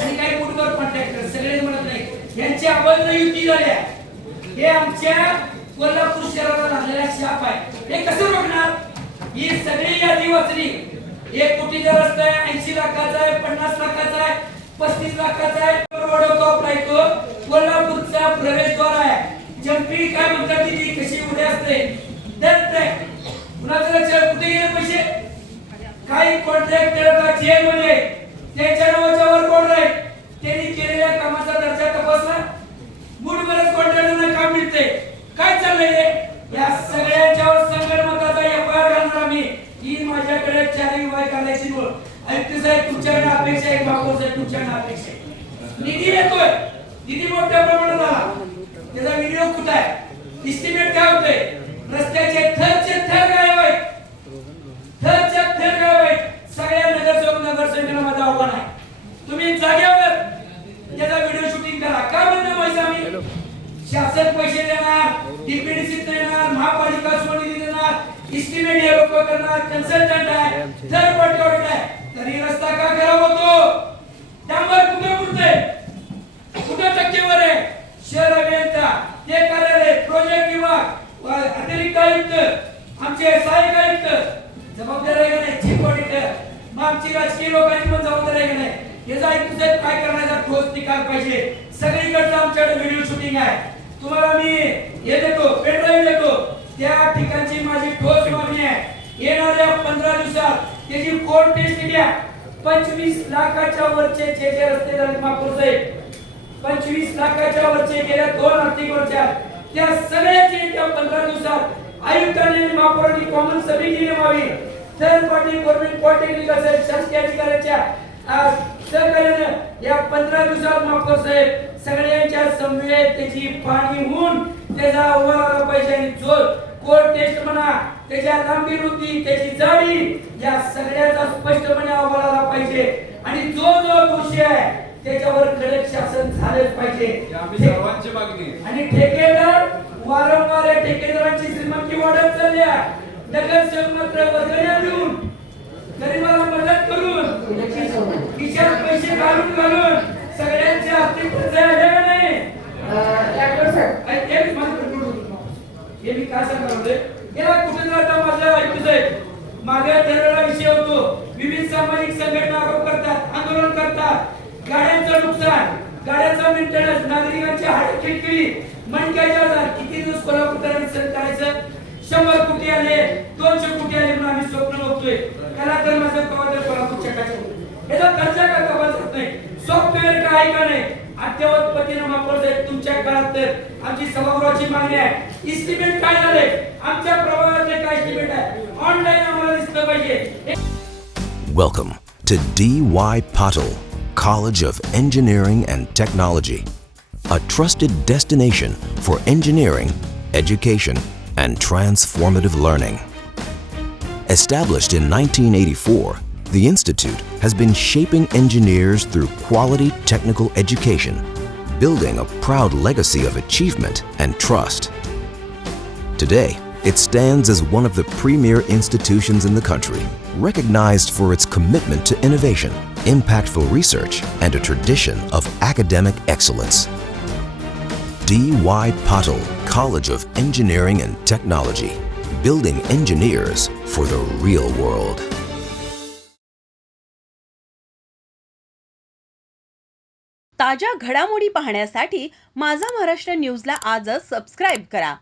आणि काही मोठवर कॉन्ट्रॅक्टर सगळेच म्हणत नाही यांची अवैध युती झाल्या हे आमच्या कोल्हापूर शहराला झालेला शाप आहे हे कसं रोखणार ही सगळी यादी वाचली 1 कोटीचा रस्ता आहे 80 लाखाचा आहे 50 लाखाचा आहे 35 लाखाचा आहे रोड टॉपला येतो कोल्हापूरचा प्रवेशद्वार आहे जंपी काय म्हणतात ती कशी उडे असते तर कुणाचं लक्ष कुठे गेले पैसे काही कॉन्ट्रॅक्टर जेल मध्ये त्यांच्या नावाच्या वर कोण आहे त्यांनी केलेल्या कामाचा दर्जा तपासला मूठभरच कॉन्ट्रॅक्टरना काम मिळते काय चाललंय या सगळ्यांच्यावर संगणमताचा एफआयआर घालणार आम्ही ही माझ्याकडे 4 विभाग काढायची नोळ आयुक्त साहेब तुमच्याकडे अपेक्षा आहे बाबू साहेब तुमच्याकडे अपेक्षा आहे निधी येतोय निधी मोठ्या प्रमाणात आला त्याचा व्हिडिओ कुठे आहे इस्टिमेट काय होतंय रस्त्याचे थरचे थर गायब आहेत थरचे थर गायब आहेत सगळ्या नगरसेवकांना माझं आव्हान आहे तुम्ही जागेवर त्याचा व्हिडिओ शूटिंग करा का म्हणतो पैसे आम्ही शासन पैसे देणार डीपीडीसी देणार महापालिका सोडून देणार इस्टिमेट हे लोक करणार कन्सल्टंट आहे थर्ड पार्टी ऑडिट आहे तरी रस्ता का खराब होतो डांबर कुठे पुरते कुठे टक्केवर आहे शहर अभियंता ते कार्यालय प्रोजेक्ट विभाग अतिरिक्त आयुक्त आमचे सहाय्यक आयुक्त जबाबदार आहे का नाही चीफ ऑडिटर मग आमची राजकीय लोकांची पण जबाबदारी आहे का नाही याचा आयुक्त साहेब काय करण्याचा ठोस निकाल पाहिजे सगळीकडचं आमच्याकडे व्हिडिओ शूटिंग आहे तुम्हाला मी हे देतो पेन ड्राईव्ह देतो त्या ठिकाणची माझी ठोस मागणी आहे येणाऱ्या 15 दिवसात त्याची कोर्ट टेस्ट घ्या 25 लाखाच्या वरचे जे रस्ते झाले महापौर साहेब 25 लाखाच्या वरचे गेल्या 2 आर्थिक वर्षात त्या सगळ्याची त्या 15 दिवसात आयुक्तांनी आणि महापौरांनी कॉमन समिती नेमावी थर्ड पार्टी गव्हर्नमेंट पॉलिटेक्निक असेल शासकीय अधिकाऱ्यांच्या सहकार्याने या 15 दिवसात महापौर साहेब सगळ्यांच्या समवेत त्याची पाणी होऊन त्याचा अहवाल आला पाहिजे आणि जो कोर्ट टेस्ट म्हणा त्याच्या लांबी रुंदी त्याची जाडी या सगळ्याचा स्पष्टपणे अहवाल आला पाहिजे आणि जो जो दोषी आहे त्याच्यावर कडक शासन झालेच पाहिजे आम्ही सर्वांची मागणी आणि ठेकेदार वारंवार ठेकेदारांची श्रीमंती वाढत चालली आहे नगरसेवक मात्र वर्गण्या देऊन गरीबाला मदत करून खिशात पैसे घालून सगळ्यांचे आर्थिक खर्च आहे का नाही हे मी काय सांगतोय याला कुठे जाता माझा आयुक्त साहेब मागे ठरलेला विषय होतो विविध सामाजिक संघटना आरोप करतात आंदोलन करतात गाड्यांचं नुकसान गाड्यांचा मेंटेनन्स नागरिकांची हाडे खिळखिळी मणक्याचे आजार किती दिवस कोल्हापूरकरांनी सहन करायचं 100 कोटी आले 200 कोटी आले म्हणून आम्ही स्वप्न बघतोय त्याला तर माझं कवातर कोल्हापूर चटाचं याचा खर्च का कवा जात नाही सॉफ्टवेअर का आहे का नाही अद्यावत पतीनं वापरतोय तुमच्या काळात तर आमची सभागृहाची मागणी आहे इस्टिमेट काय झाले आमच्या प्रभागातले काय इस्टिमेट आहे ऑनलाईन आम्हाला दिसलं पाहिजे Welcome to D.Y. Patil, College of Engineering and Technology, a trusted destination for engineering, education, and transformative learning. Established in 1984, the Institute has been shaping engineers through quality technical education, building a proud legacy of achievement and trust. Today, it stands as one of the premier institutions in the country, recognized for its commitment to innovation, impactful research, and a tradition of academic excellence. D.Y. Patil College of Engineering and Technology, building engineers for the real world. ताज्या घडामोडी पाहण्यासाठी माझा महाराष्ट्र न्यूजला आजच subscribe करा.